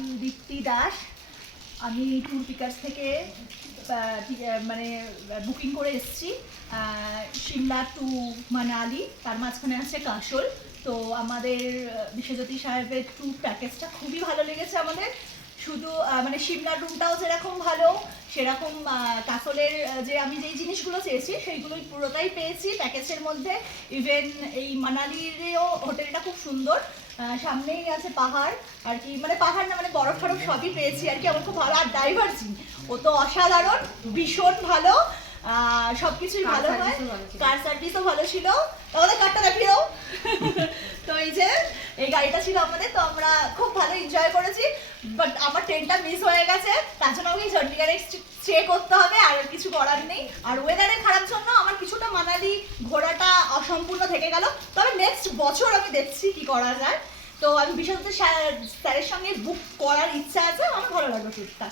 আমি দীপ্তি দাস। আমি tour pickers থেকে মানে বুকিং করে এসেছি সিমলা টু মানালি, তার মাঝখানে আছে কাশল। তো আমাদের বিশ্বজ্যোতি সাহেবের ট্যুর প্যাকেজটা খুবই ভালো লেগেছে আমাদের। শুধু মানে সিমলার রুমটাও যেরকম ভালো, সেরকম কাসলের যে আমি যেই জিনিসগুলো চেয়েছি সেইগুলোই পুরোটাই পেয়েছি প্যাকেজের মধ্যে। ইভেন এই মানালিরও হোটেলটা খুব সুন্দর, সামনেই আছে পাহাড় আর কি, মানে পাহাড় না মানে বরফ টরফ সবই পেয়েছি আর কি। আমার খুব ভালো। আর ড্রাইভারজি ও তো অসাধারণ, ভীষণ ভালো, সবকিছুই ভালো হয়। কার সার্ভিসও ভালো ছিল। আমাদের কারটা দেখিয়ে দাও। তো এই যে এই গাড়িটা ছিল আমাদের, তো আমরা খুব ভালো এনজয় করেছি। বাট আমার ট্রেনটা মিস হয়ে গেছে, তার জন্য আমাকে চণ্ডীগড়ে স্টে করতে হবে, আর কিছু করার নেই। আর ওয়েদারের খারাপ জন্য আমার কিছুটা মানালি ঘোরাটা অসম্পূর্ণ থেকে গেল। তবে নেক্সট বছর আমি দেখছি কি করা যায়। তো আমি বিশ্বজিৎ স্যারের সঙ্গে বুক করার ইচ্ছা আছে, আমার ভালো লাগলো ট্যুরটা।